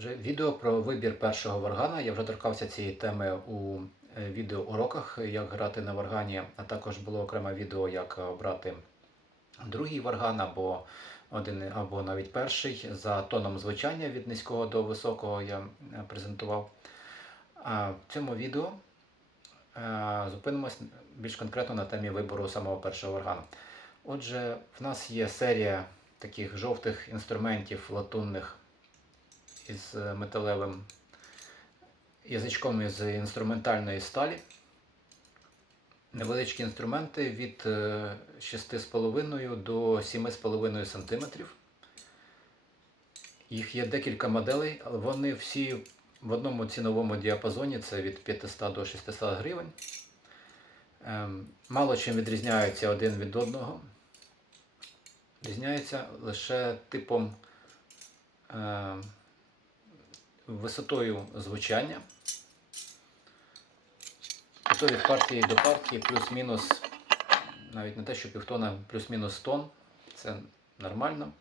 Вже відео про вибір першого варгана. Я вже торкався цієї теми у е, відеоуроках, як грати на варгані, а також було окреме відео, як обрати другий варган або один, або навіть перший за тоном звучання від низького до високого я е, презентував. А в цьому відео е, зупинимось більш конкретно на темі вибору самого першого варгану. Отже, в нас є серія таких жовтих інструментів латунних із е, металевим язичком із інструментальної сталі. Невеличкі інструменти від е, 6,5 до 7,5 см. Їх є декілька моделей, але вони всі в одному ціновому діапазоні це від 500 до 600 гривень. Ем, Мало чим відрізняються один від одного. Відрізняються лише типом е, висотою звучання. То від партії до партії плюс-мінус, навіть не те, що півтона, плюс-мінус тон. Це нормально.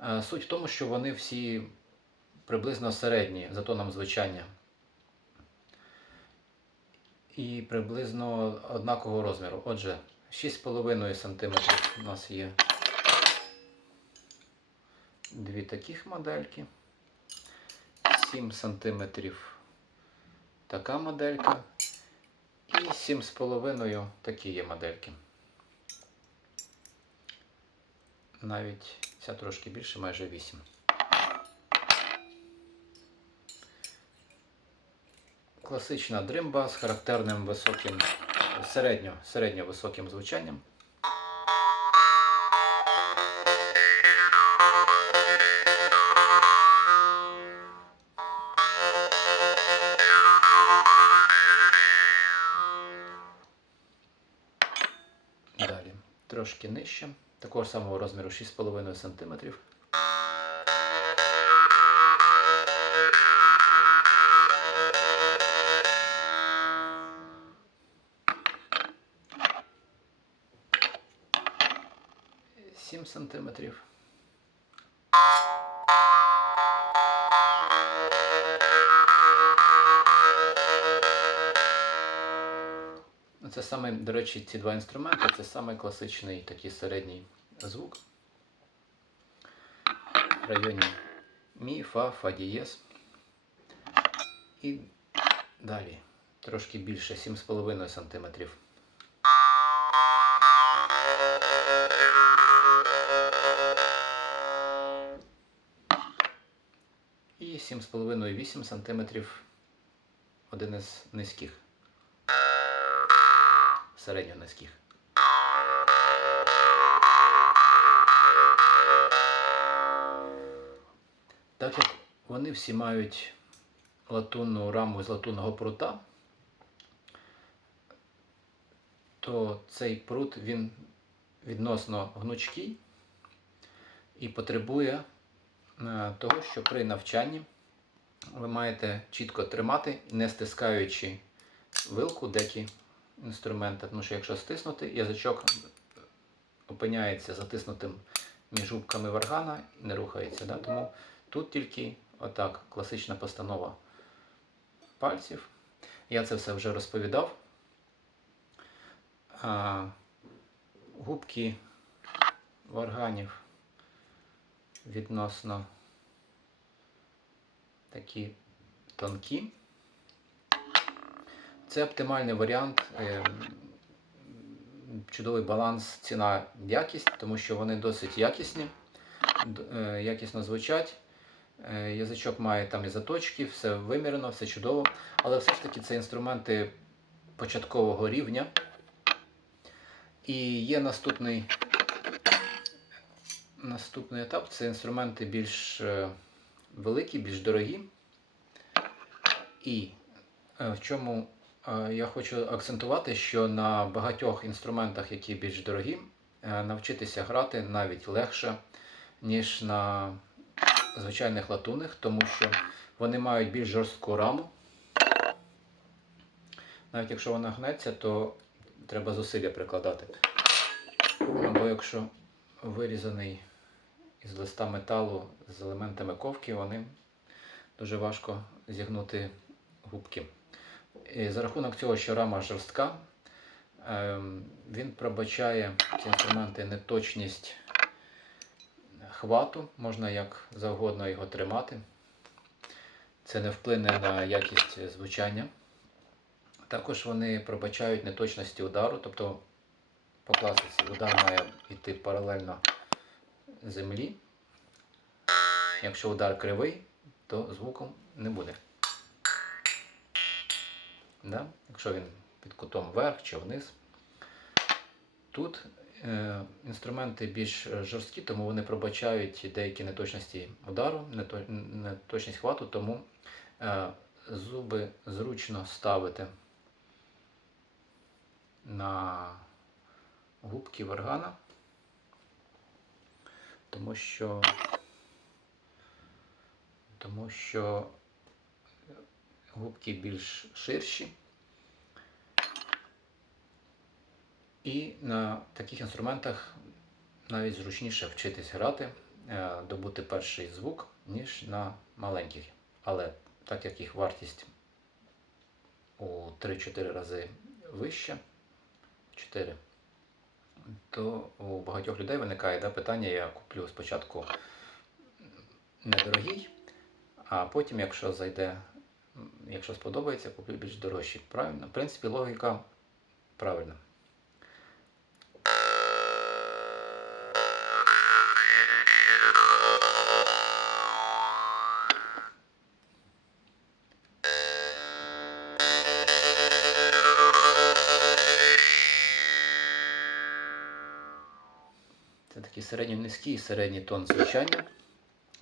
Е, Суть в тому, що вони всі приблизно середні за тоном звучання. І приблизно однакового розміру. Отже, 6,5 см у нас є дві таких модельки. 7 см така моделька. І 7,5 такі є модельки. Навіть ця трошки більше, майже 8. Класична дримба з характерним високим, середньо, середньо звучанням. Трошки нижче, такого ж самого розміру 6,5 см. Сім сантиметрів. Це саме, до речі, ці два інструменти це саме класичний такий середній звук. В районі мі, фа, фа дієс. І далі трошки більше 7,5 см. І 7,5-8 см один із низьких середньо низьких. Так як вони всі мають латунну раму з латунного прута, то цей прут він відносно гнучкий і потребує е, того, що при навчанні ви маєте чітко тримати, не стискаючи вилку декі інструмента, тому що якщо стиснути, язичок опиняється затиснутим між губками варгана і не рухається. Да? Тому тут тільки отак класична постанова пальців. Я це все вже розповідав. А, губки варганів відносно такі тонкі. Це оптимальний варіант, е, чудовий баланс ціна-якість, тому що вони досить якісні, е, якісно звучать. Е, Язичок має там і заточки, все вимірено, все чудово. Але все ж таки це інструменти початкового рівня. І є наступний, наступний етап це інструменти більш великі, більш дорогі. І в чому я хочу акцентувати, що на багатьох інструментах, які більш дорогі, е, навчитися грати навіть легше, ніж на звичайних латунних, тому що вони мають більш жорстку раму. Навіть якщо вона гнеться, то треба зусилля прикладати. Або якщо вирізаний із листа металу з елементами ковки, вони дуже важко зігнути губки. І за рахунок цього, що рама жорстка, ем, він пробачає ці інструменти неточність хвату, можна як завгодно його тримати. Це не вплине на якість звучання. Також вони пробачають неточності удару, тобто по класиці удар має йти паралельно землі. Якщо удар кривий, то звуку не буде. Да? Якщо він під кутом вверх чи вниз. Тут е, інструменти більш жорсткі, тому вони пробачають деякі неточності удару, неточність хвату, тому е, зуби зручно ставити на губки варгана, тому що, тому що губки більш ширші. І на таких інструментах навіть зручніше вчитись грати, е, добути перший звук, ніж на маленьких. Але так як їх вартість у 3-4 рази вища, 4, то у багатьох людей виникає да, питання, я куплю спочатку недорогий, а потім, якщо зайде, якщо сподобається, куплю більш дорожчий. Правильно? В принципі, логіка правильна. Це такий середньо-низький середній тон звучання.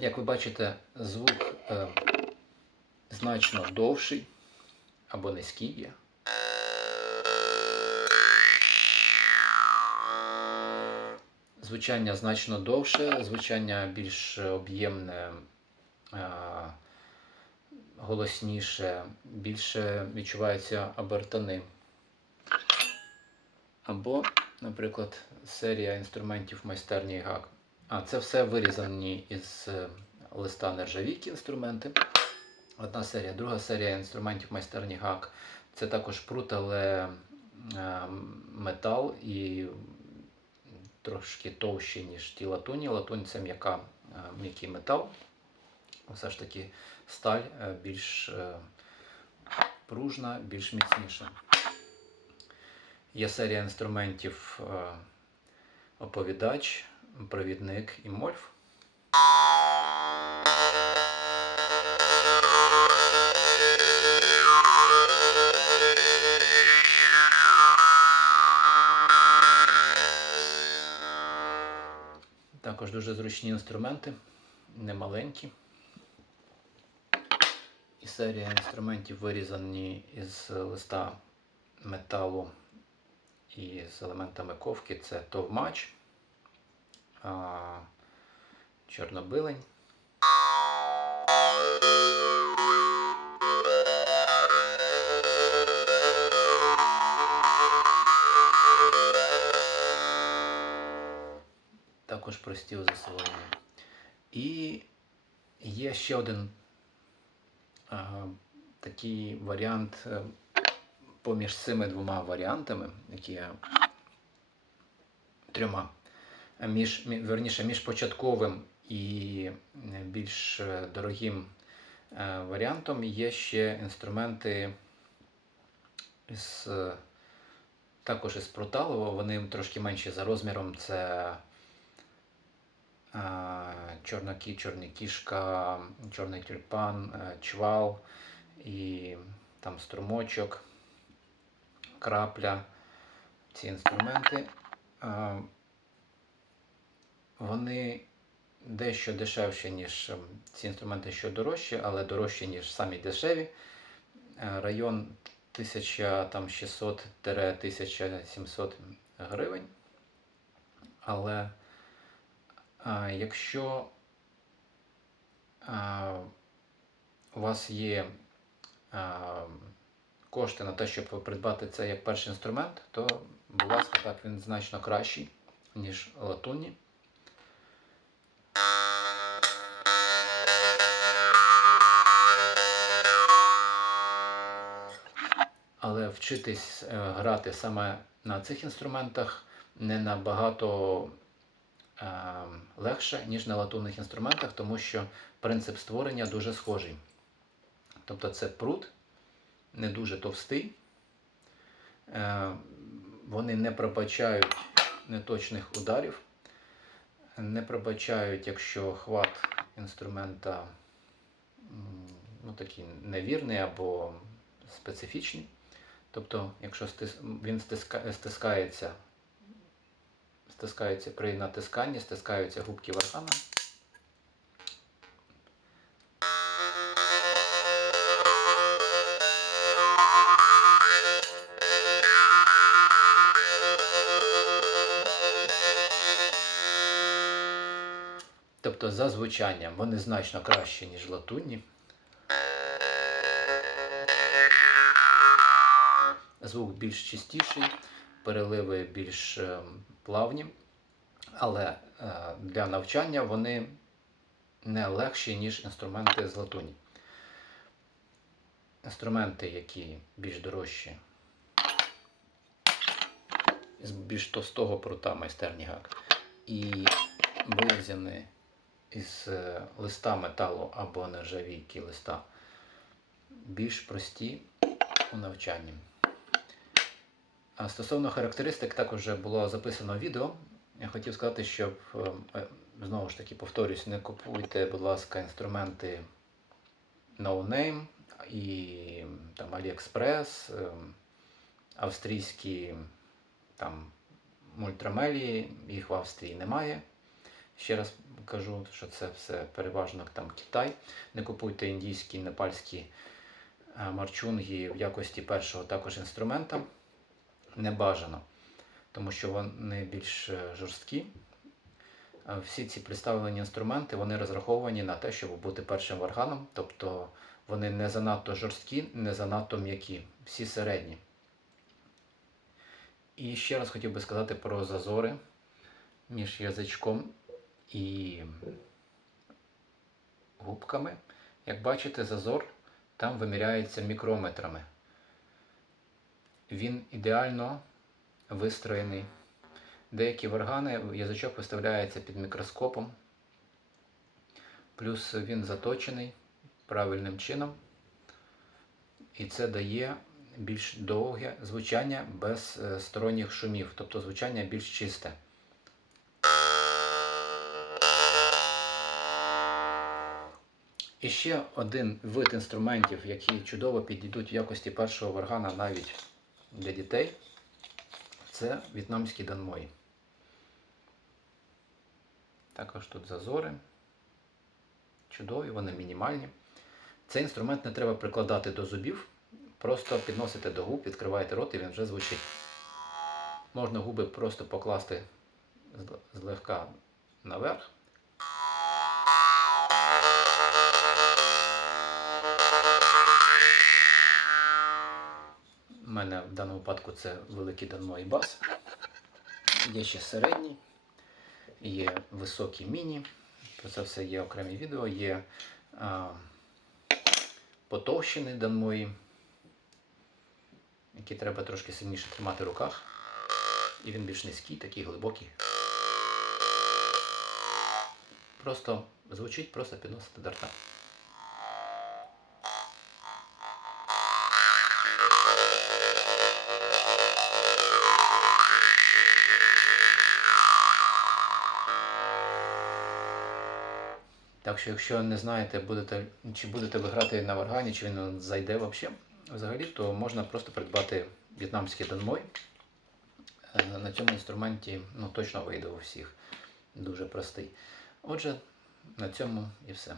Як ви бачите, звук е, значно довший або низький є. Звучання значно довше, звучання більш об'ємне, голосніше, більше відчуваються обертони. Або, наприклад, серія інструментів майстерні ГАК. А це все вирізані із е, листа нержавійки інструменти. Одна серія. Друга серія інструментів майстерні ГАК. Це також прут, але е, метал і трошки товщі, ніж ті латуні. Латунь це м'яка, е, м'який метал. Все ж таки сталь е, більш пружна, більш міцніша. Є серія інструментів оповідач, провідник і мольф. Також дуже зручні інструменти, немаленькі. І серія інструментів вирізані із листа металу і з елементами ковки це товмач, чорнобилень. Також прості у засвоєнні. І є ще один а, такий варіант е, поміж цими двома варіантами, які я трьома, між, верніше, між початковим і е, більш е, дорогим варіантом є ще інструменти з, також із Пруталова, вони трошки менші за розміром. Це чорна кі, чорна кішка, чорний тюльпан, е, чвал і там струмочок, крапля. Ці інструменти. Вони дещо дешевші, ніж ем, ці інструменти, що дорожчі, але дорожчі, ніж самі дешеві. Е, Район 1600-1700 гривень. Але Якщо у вас є кошти на те, щоб придбати це як перший інструмент, то, будь ласка, так він значно кращий, ніж латунні. Але вчитись е, грати саме на цих інструментах не на багато легше, ніж на латунних інструментах, тому що принцип створення дуже схожий. Тобто це прут, не дуже товстий. Е, Вони не пробачають неточних ударів, не пробачають, якщо хват інструмента ну, такий невірний або специфічний. Тобто, якщо він стиска... стискається, стискається при натисканні, стискаються губки вархана. Тобто за звучанням вони значно кращі, ніж латунні. Звук більш чистіший, переливи більш е, плавні, але е, для навчання вони не легші, ніж інструменти з латуні. Інструменти, які більш дорожчі, з більш товстого прута майстерні гак, і вирізані із е, листа металу або нержавійки листа, більш прості у навчанні. Стосовно характеристик, також вже було записано відео. Я хотів сказати, щоб е, е, знову ж таки повторюсь, не купуйте, будь ласка, інструменти No Name і там AliExpress, е, австрійські там мультрамелії, їх в Австрії немає. Ще раз кажу, що це все переважно там Китай. Не купуйте індійські, непальські марчунги в якості першого також інструмента. Не бажано, тому що вони більш е, жорсткі. Всі ці представлені інструменти вони розраховані на те, щоб бути першим варганом, тобто вони не занадто жорсткі, не занадто м'які, всі середні. І ще раз хотів би сказати про зазори між язичком і губками. Як бачите, зазор там виміряється мікрометрами. Він ідеально вистроєний. Деякі варгани язичок виставляється під мікроскопом, плюс він заточений правильним чином. І це дає більш довге звучання без е, сторонніх шумів, тобто звучання більш чисте. І ще один вид інструментів, які чудово підійдуть в якості першого варгана навіть для дітей, це в'єтнамські данмої. Також тут зазори. Чудові, вони мінімальні. Цей інструмент не треба прикладати до зубів, просто підносите до губ, відкриваєте рот і він вже звучить. Можна губи просто покласти злегка наверх. У мене в даному випадку це великий данмой бас. Є ще середній, є високі міні. Про це все є окремі відео, є а, потовщений данмої, які треба трошки сильніше тримати в руках. І він більш низький, такий глибокий. Просто звучить, просто підносити до рта. Так що, якщо не знаєте, будете, чи будете ви грати на варгані, чи він зайде взагалі, взагалі, то можна просто придбати в'єтнамський данмой. Е, На цьому інструменті ну, точно вийде у всіх. Дуже простий. Отже, на цьому і все.